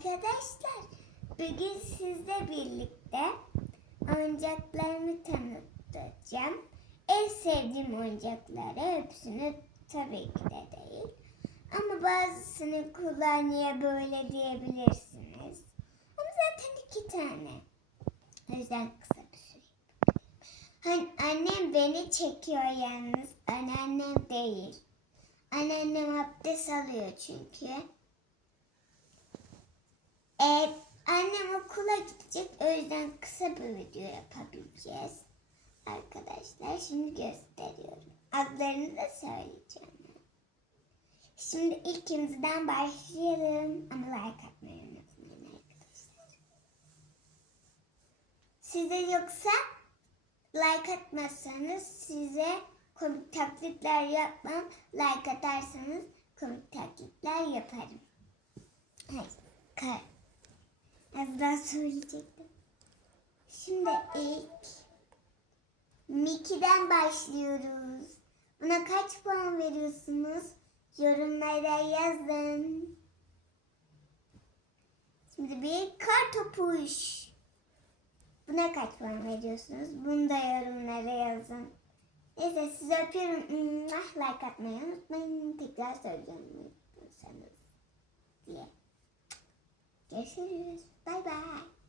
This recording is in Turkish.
Arkadaşlar bugün sizle birlikte oyuncaklarımı tanıtacağım. En sevdiğim oyuncakları hepsini tabii ki de değil. Ama bazısını kullanıya böyle diyebilirsiniz. Ama zaten iki tane. O yüzden kısa bir süre. Hani annem beni çekiyor yalnız. Anneannem değil. Anneannem abdest alıyor çünkü. Ee, annem okula gidecek. O yüzden kısa bir video yapabileceğiz. Arkadaşlar şimdi gösteriyorum. Adlarını da söyleyeceğim. Şimdi ilkimizden başlayalım. Ama like atmayı unutmayın arkadaşlar. Size yoksa like atmazsanız size komik taklitler yapmam. Like atarsanız komik taklitler yaparım. Hayır. Kar. Daha söyleyecektim. Şimdi ilk Mickey'den başlıyoruz. Buna kaç puan veriyorsunuz? Yorumlara yazın. Şimdi bir kar topuş. Buna kaç puan veriyorsunuz? Bunu da yorumlara yazın. Neyse sizi öpüyorum. Like atmayı unutmayın. Tekrar söyleyeceğim unutmazsanız diye. 的兴，拜拜。